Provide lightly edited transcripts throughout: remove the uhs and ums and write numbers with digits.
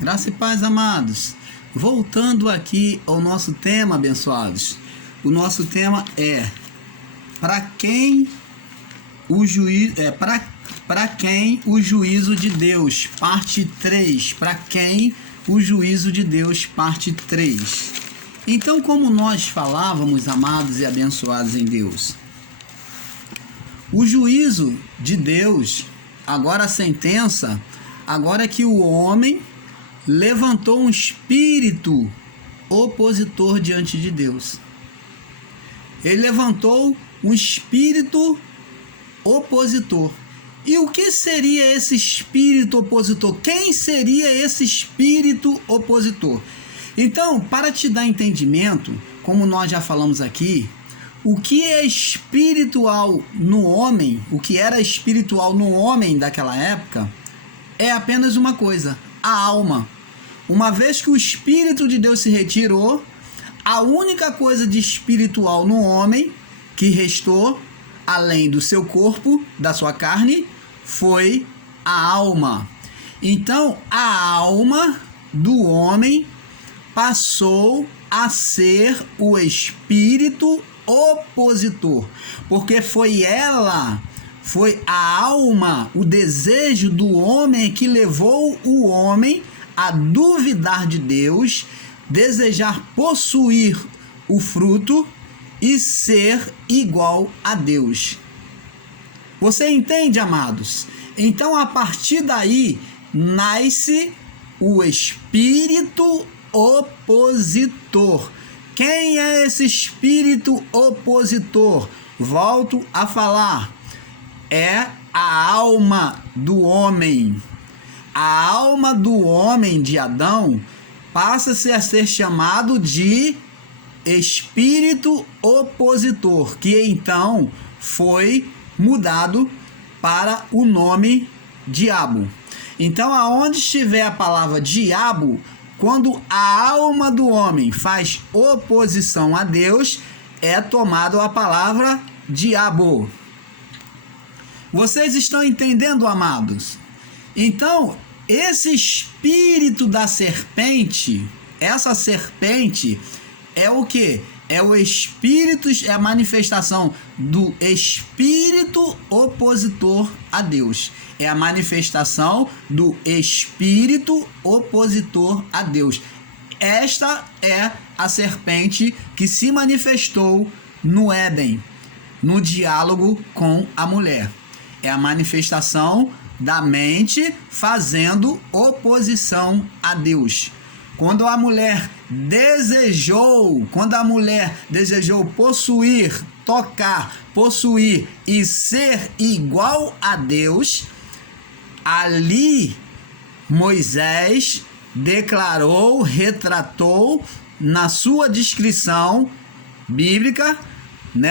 Graça e paz, amados. Voltando aqui ao nosso tema, abençoados. O nosso tema é para quem o juízo de Deus, parte 3. Para quem o juízo de Deus, parte 3. Então, como nós falávamos, amados e abençoados em Deus, o juízo de Deus, agora a sentença, agora é que o homem levantou um espírito opositor diante de Deus. Ele levantou um espírito opositor. E o que seria esse espírito opositor? Quem seria esse espírito opositor? Então, para te dar entendimento, como nós já falamos aqui, o que é espiritual no homem, o que era espiritual no homem daquela época, é apenas uma coisa: a alma. Uma vez que o Espírito de Deus se retirou, a única coisa de espiritual no homem que restou, além do seu corpo, da sua carne, foi a alma. Então, a alma do homem passou a ser o espírito opositor, porque foi a alma, o desejo do homem que levou o homem a duvidar de Deus, desejar possuir o fruto e ser igual a Deus. Você entende, amados? Então, a partir daí, nasce o espírito opositor. Quem é esse espírito opositor? Volto a falar. É a alma do homem. A alma do homem de Adão passa-se a ser chamado de espírito opositor, que então foi mudado para o nome diabo. Então, aonde estiver a palavra diabo, quando a alma do homem faz oposição a Deus, é tomado a palavra diabo. Vocês estão entendendo, amados? Então, esse espírito da serpente, essa serpente é o quê? É o espírito, é a manifestação do espírito opositor a Deus. É a manifestação do espírito opositor a Deus. Esta é a serpente que se manifestou no Éden, no diálogo com a mulher. É a manifestação da mente fazendo oposição a Deus. Quando a mulher desejou possuir, tocar, possuir e ser igual a Deus, ali Moisés declarou, retratou na sua descrição bíblica,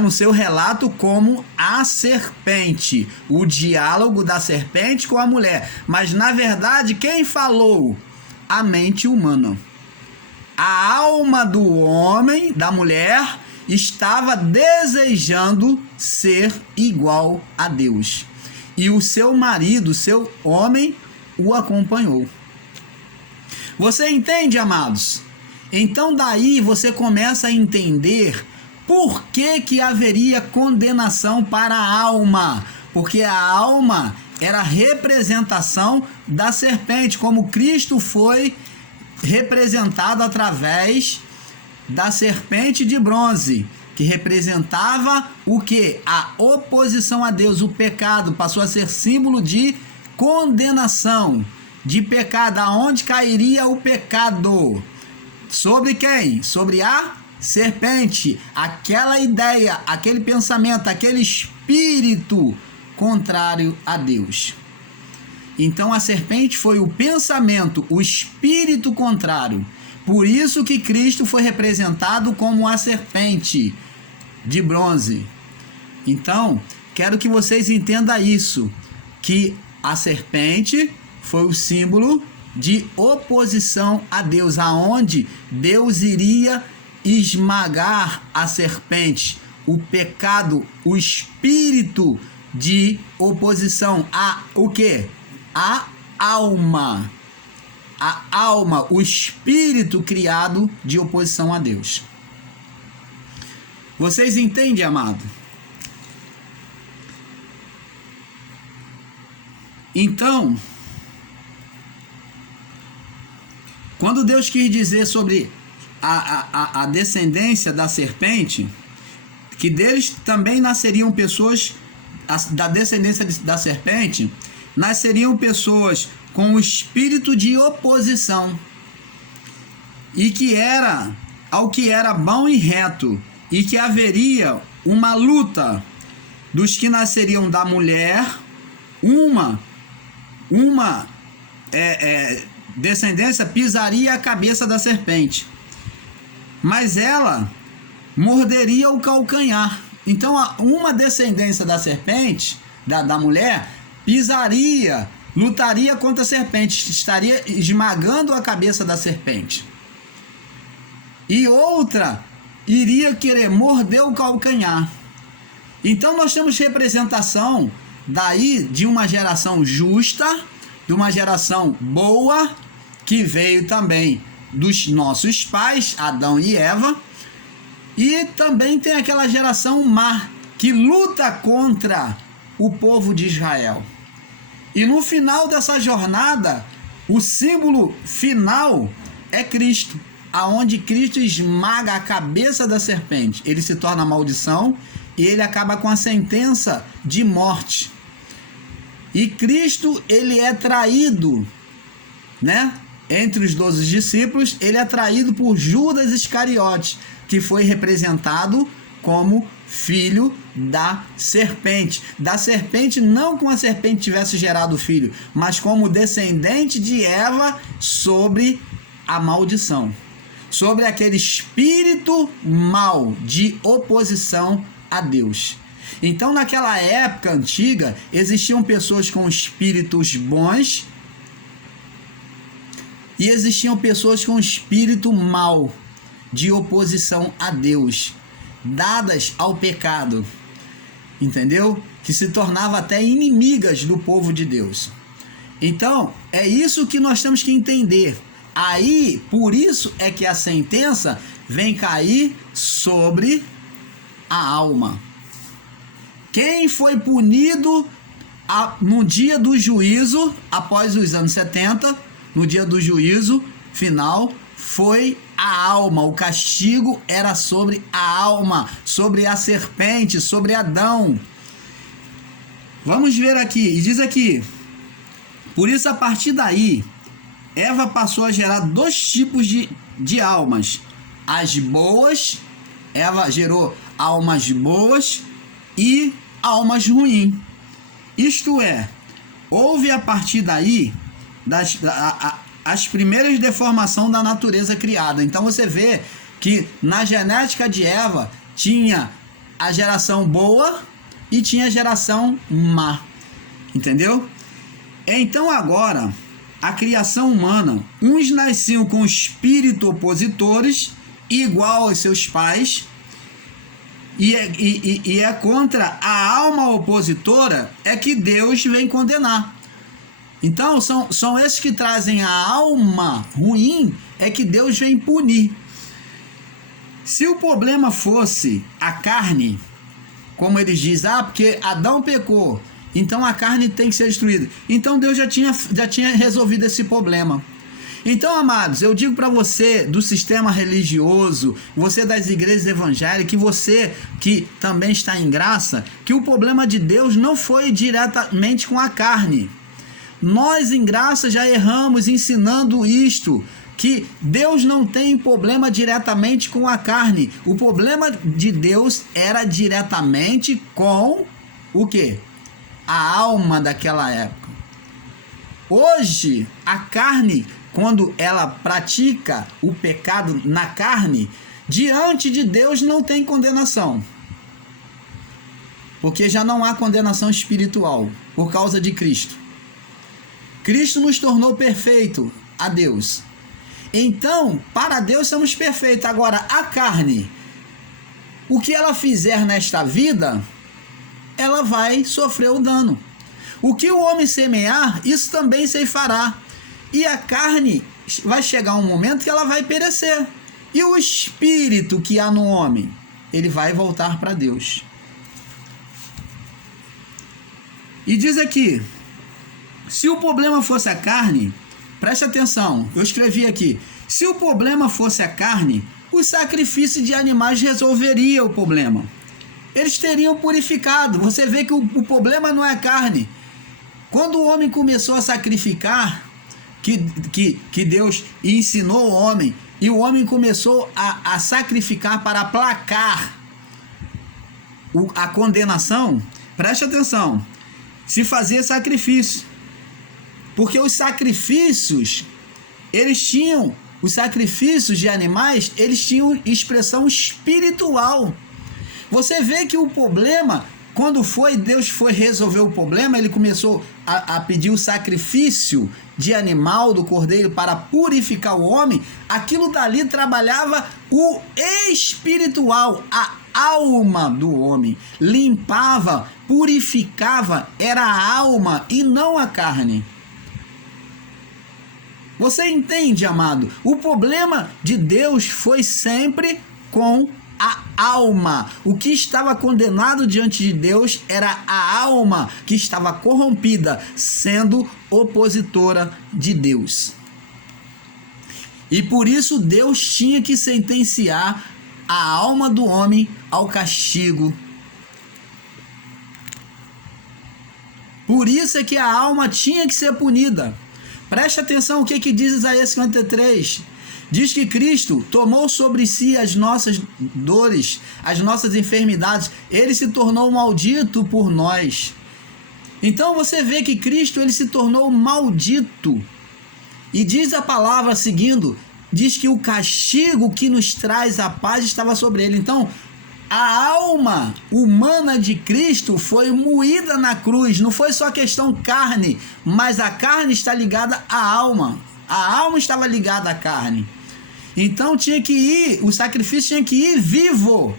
no seu relato, como a serpente, o diálogo da serpente com a mulher. Mas na verdade, quem falou? A mente humana. A alma do homem, da mulher, estava desejando ser igual a Deus. E o seu marido, seu homem, o acompanhou. Você entende, amados? Então daí você começa a entender por que haveria condenação para a alma. Porque a alma era a representação da serpente, como Cristo foi representado através da serpente de bronze, que representava o quê? A oposição a Deus, o pecado, passou a ser símbolo de condenação, de pecado. Aonde cairia o pecado? Sobre quem? Sobre a serpente. Aquela ideia, aquele pensamento, aquele espírito contrário a Deus. Então a serpente foi o pensamento, o espírito contrário. Por isso que Cristo foi representado como a serpente de bronze. Então, quero que vocês entendam isso, que a serpente foi o símbolo de oposição a Deus, aonde Deus iria esmagar a serpente, o pecado, o espírito de oposição a o quê? A alma. A alma, o espírito criado de oposição a Deus. Vocês entendem, amado? Então, quando Deus quis dizer sobre a descendência da serpente, que deles também nasceriam pessoas, da descendência da serpente, nasceriam pessoas com o espírito de oposição, e que era ao que era bom e reto, e que haveria uma luta dos que nasceriam da mulher, uma descendência pisaria a cabeça da serpente, mas ela morderia o calcanhar. Então, uma descendência da serpente, da mulher, lutaria contra a serpente, estaria esmagando a cabeça da serpente. E outra iria querer morder o calcanhar. Então, nós temos representação daí de uma geração justa, de uma geração boa, que veio também dos nossos pais, Adão e Eva, e também tem aquela geração má, que luta contra o povo de Israel. E no final dessa jornada, o símbolo final é Cristo, aonde Cristo esmaga a cabeça da serpente. Ele se torna maldição e ele acaba com a sentença de morte. E Cristo, ele é traído, né? Entre os 12 discípulos, ele é traído por Judas Iscariote, que foi representado como filho da serpente. Da serpente, não como a serpente tivesse gerado o filho, mas como descendente de Eva sobre a maldição, sobre aquele espírito mau de oposição a Deus. Então, naquela época antiga, existiam pessoas com espíritos bons e existiam pessoas com espírito mau de oposição a Deus, dadas ao pecado, entendeu? Que se tornava até inimigas do povo de Deus. Então, é isso que nós temos que entender. Aí, por isso é que a sentença vem cair sobre a alma. Quem foi punido no dia do juízo, após os anos 70, no dia do juízo final, foi a alma. O castigo era sobre a alma, sobre a serpente, sobre Adão. Vamos ver aqui, e diz aqui: por isso, a partir daí, Eva passou a gerar dois tipos de almas. As boas, Eva gerou almas boas e almas ruins. Isto é, houve a partir daí as primeiras deformações da natureza criada. Então você vê que na genética de Eva tinha a geração boa e tinha a geração má. Entendeu? Então agora, a criação humana, uns nasciam com espírito opositores, igual aos seus pais, e é contra a alma opositora é que Deus vem condenar. Então, são esses que trazem a alma ruim, é que Deus vem punir. Se o problema fosse a carne, como eles dizem, porque Adão pecou, então a carne tem que ser destruída. Então Deus já tinha resolvido esse problema. Então, amados, eu digo para você do sistema religioso, você das igrejas evangélicas, que você que também está em graça, que o problema de Deus não foi diretamente com a carne. Nós em graça já erramos ensinando isto, que Deus não tem problema diretamente com a carne. O problema de Deus era diretamente com o quê? A alma daquela época. Hoje, a carne, quando ela pratica o pecado na carne, diante de Deus não tem condenação. Porque já não há condenação espiritual por causa de Cristo. Cristo nos tornou perfeito a Deus. Então, para Deus somos perfeitos. Agora, a carne, o que ela fizer nesta vida, ela vai sofrer o dano. O que o homem semear, isso também ceifará. E a carne vai chegar um momento que ela vai perecer. E o espírito que há no homem, ele vai voltar para Deus. E diz aqui, se o problema fosse a carne, preste atenção, eu escrevi aqui, se o problema fosse a carne, o sacrifício de animais resolveria o problema. Eles teriam purificado. Você vê que o problema não é a carne. Quando o homem começou a sacrificar, que Deus ensinou o homem, e o homem começou a sacrificar para aplacar a condenação, preste atenção, se fazia sacrifício. Porque os sacrifícios, os sacrifícios de animais, eles tinham expressão espiritual. Você vê que o problema, quando Deus foi resolver o problema, ele começou a pedir o sacrifício de animal, do cordeiro, para purificar o homem. Aquilo dali trabalhava o espiritual, a alma do homem. Limpava, purificava, era a alma e não a carne. Você entende, amado? O problema de Deus foi sempre com a alma. O que estava condenado diante de Deus era a alma que estava corrompida, sendo opositora de Deus. E por isso Deus tinha que sentenciar a alma do homem ao castigo. Por isso é que a alma tinha que ser punida. Preste atenção o que diz Isaías 53. Diz que Cristo tomou sobre si as nossas dores, as nossas enfermidades. Ele se tornou maldito por nós. Então você vê que Cristo, ele se tornou maldito. E diz a palavra seguindo, diz que o castigo que nos traz a paz estava sobre ele. Então, a alma humana de Cristo foi moída na cruz. Não foi só questão carne, mas a carne está ligada à alma. A alma estava ligada à carne. Então tinha que ir, o sacrifício tinha que ir vivo.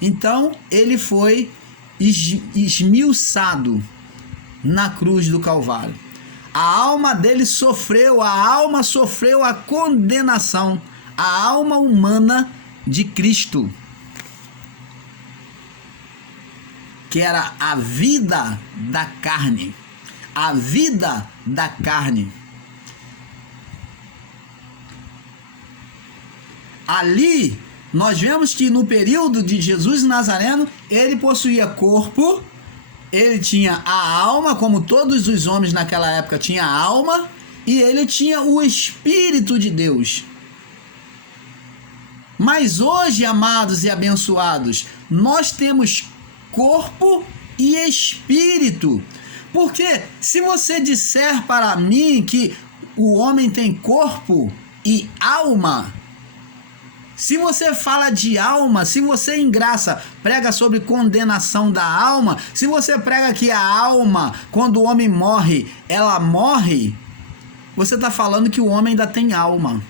Então ele foi esmiuçado na cruz do Calvário. A alma dele sofreu, a alma sofreu a condenação. A alma humana de Cristo, que era a vida da carne. A vida da carne. Ali, nós vemos que no período de Jesus Nazareno, ele possuía corpo, ele tinha a alma, como todos os homens naquela época tinham a alma, e ele tinha o Espírito de Deus. Mas hoje, amados e abençoados, nós temos corpo e espírito. Porque se você disser para mim que o homem tem corpo e alma, se você fala de alma, se você engraça, prega sobre condenação da alma, se você prega que a alma, quando o homem morre, ela morre, você está falando que o homem ainda tem alma.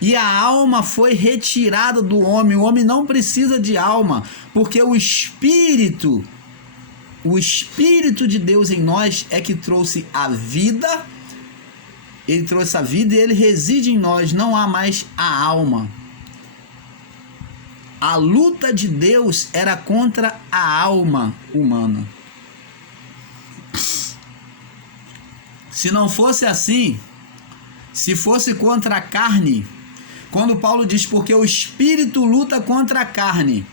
E a alma foi retirada do homem. O homem não precisa de alma, porque o Espírito de Deus em nós é que trouxe a vida. Ele trouxe a vida e ele reside em nós. Não há mais a alma. A luta de Deus era contra a alma humana. Se não fosse assim, se fosse contra a carne, quando Paulo diz porque o Espírito luta contra a carne,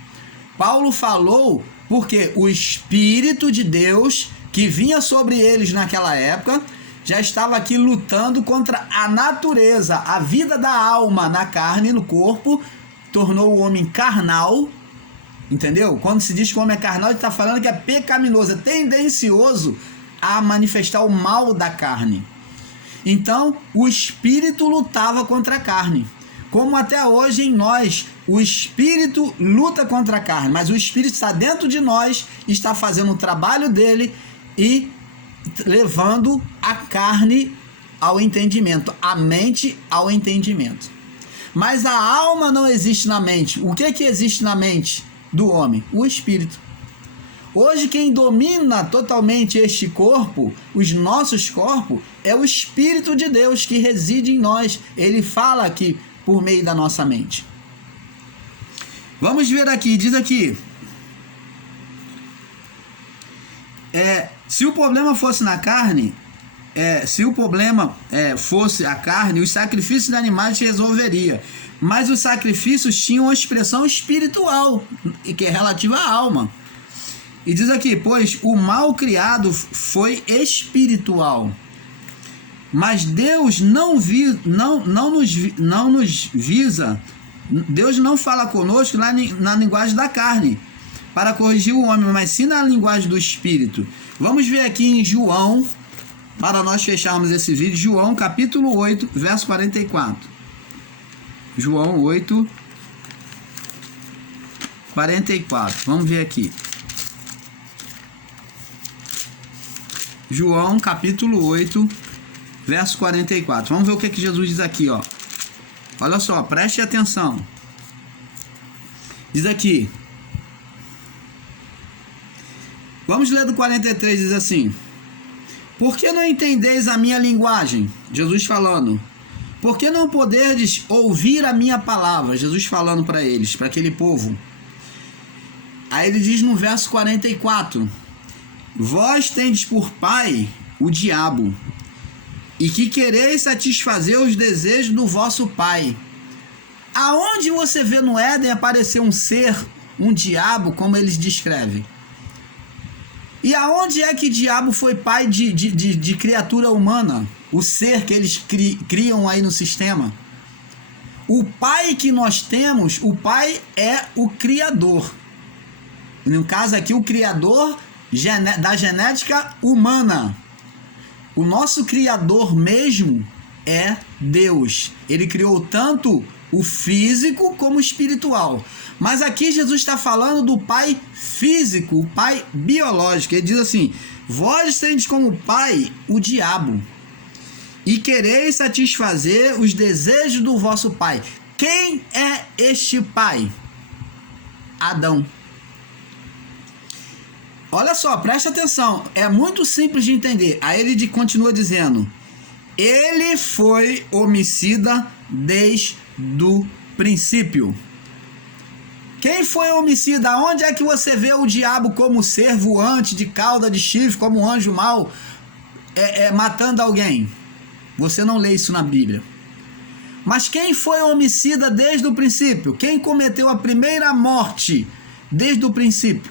Paulo falou porque o Espírito de Deus que vinha sobre eles naquela época já estava aqui lutando contra a natureza, a vida da alma na carne, no corpo, tornou o homem carnal, entendeu? Quando se diz que o homem é carnal, ele está falando que é pecaminoso, é tendencioso a manifestar o mal da carne. Então, o Espírito lutava contra a carne. Como até hoje em nós, o Espírito luta contra a carne, mas o Espírito está dentro de nós, está fazendo o trabalho dele e levando a carne ao entendimento, a mente ao entendimento. Mas a alma não existe na mente. O que existe na mente do homem? O Espírito. Hoje quem domina totalmente este corpo, os nossos corpos, é o Espírito de Deus que reside em nós. Ele fala aqui por meio da nossa mente. Vamos ver aqui, diz aqui. Se o problema fosse na carne, fosse a carne, os sacrifícios de animais resolveria. Mas os sacrifícios tinham uma expressão espiritual, que é relativa à alma. E diz aqui, pois o mal criado foi espiritual. Mas Deus não nos visa, Deus não fala conosco na linguagem da carne, para corrigir o homem, mas sim na linguagem do Espírito. Vamos ver aqui em João, para nós fecharmos esse vídeo, João capítulo 8, verso 44. João 8, 44. Vamos ver aqui. João capítulo 8, verso 44. Vamos ver o que Jesus diz aqui, ó. Olha só, preste atenção. Diz aqui. Vamos ler do 43, diz assim: por que não entendeis a minha linguagem? Jesus falando. Por que não poderdes ouvir a minha palavra? Jesus falando para eles, para aquele povo. Aí ele diz no verso 44: vós tendes por pai o diabo, e que quereis satisfazer os desejos do vosso pai. Aonde você vê no Éden aparecer um ser, um diabo, como eles descrevem? E aonde é que diabo foi pai de criatura humana? O ser que eles criam aí no sistema? O pai que nós temos, o pai é o criador. No caso aqui, o criador da genética humana. O nosso criador mesmo é Deus. Ele criou tanto o físico como o espiritual. Mas aqui Jesus está falando do pai físico, o pai biológico. Ele diz assim: vós tendes como pai o diabo, e quereis satisfazer os desejos do vosso pai. Quem é este pai? Adão. Olha só, presta atenção, é muito simples de entender. Aí ele continua dizendo: ele foi homicida desde o princípio. Quem foi homicida? Onde é que você vê o diabo como ser voante, de cauda, de chifre, como um anjo mau, matando alguém? Você não lê isso na Bíblia. Mas quem foi homicida desde o princípio? Quem cometeu a primeira morte desde o princípio?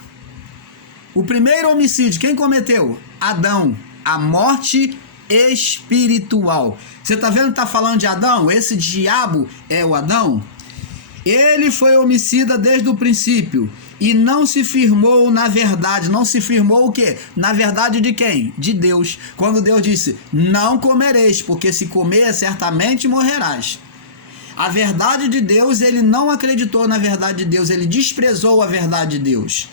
O primeiro homicídio, quem cometeu? Adão. A morte espiritual. Você está vendo que está falando de Adão? Esse diabo é o Adão? Ele foi homicida desde o princípio e não se firmou na verdade. Não se firmou o quê? Na verdade de quem? De Deus. Quando Deus disse: não comereis, porque se comer certamente morrerás. A verdade de Deus, ele não acreditou na verdade de Deus, ele desprezou a verdade de Deus.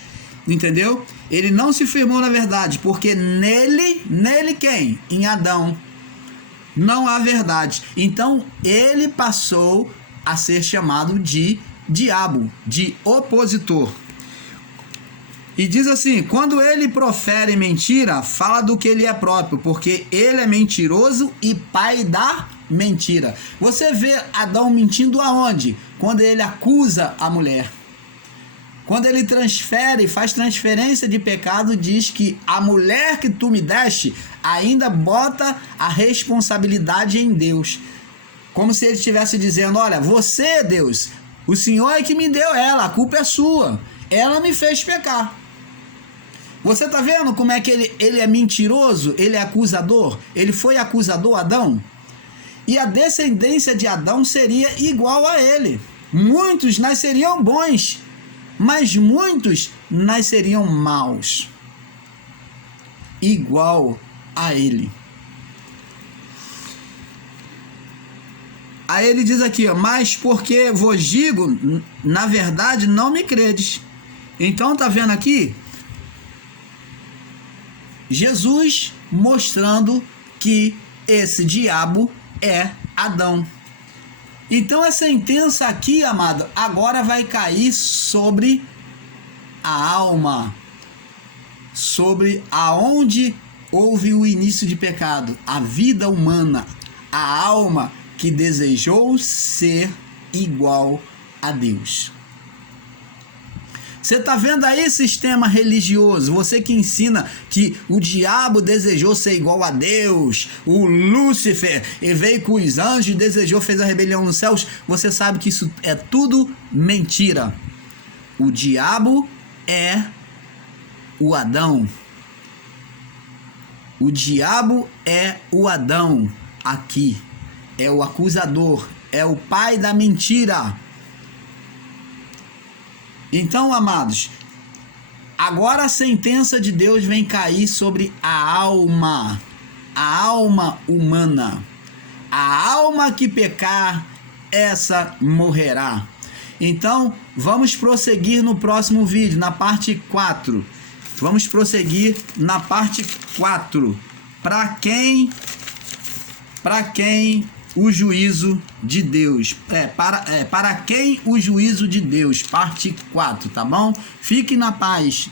Entendeu? Ele não se firmou na verdade, porque nele quem? Em Adão. Não há verdade. Então ele passou a ser chamado de diabo, de opositor. E diz assim: quando ele profere mentira, fala do que ele é próprio, porque ele é mentiroso e pai da mentira. Você vê Adão mentindo aonde? Quando ele acusa a mulher. Quando ele faz transferência de pecado, diz que a mulher que tu me deste, ainda bota a responsabilidade em Deus. Como se ele estivesse dizendo: olha, você, Deus, o Senhor é que me deu ela, a culpa é sua. Ela me fez pecar. Você está vendo como é que ele é mentiroso? Ele é acusador? Ele foi acusador, Adão? E a descendência de Adão seria igual a ele. Muitos nasceriam bons, mas muitos nasceriam maus. Igual a ele. Aí ele diz aqui, ó: mas porque vos digo, na verdade não me credes. Então tá vendo aqui? Jesus mostrando que esse diabo é Adão. Então essa sentença aqui, amado, agora vai cair sobre a alma. sobre aonde houve o início de pecado, a vida humana, a alma que desejou ser igual a Deus. Você está vendo aí, sistema religioso? Você que ensina que o diabo desejou ser igual a Deus, o Lúcifer e veio com os anjos, desejou, fez a rebelião nos céus. Você sabe que isso é tudo mentira. O diabo é o Adão. O diabo é o Adão aqui. É o acusador, é o pai da mentira. Então, amados, agora a sentença de Deus vem cair sobre a alma humana. A alma que pecar, essa morrerá. Então, vamos prosseguir no próximo vídeo, na parte 4. Vamos prosseguir na parte 4. Para quem o juízo de Deus, para quem o juízo de Deus, parte 4, tá bom? Fique na paz.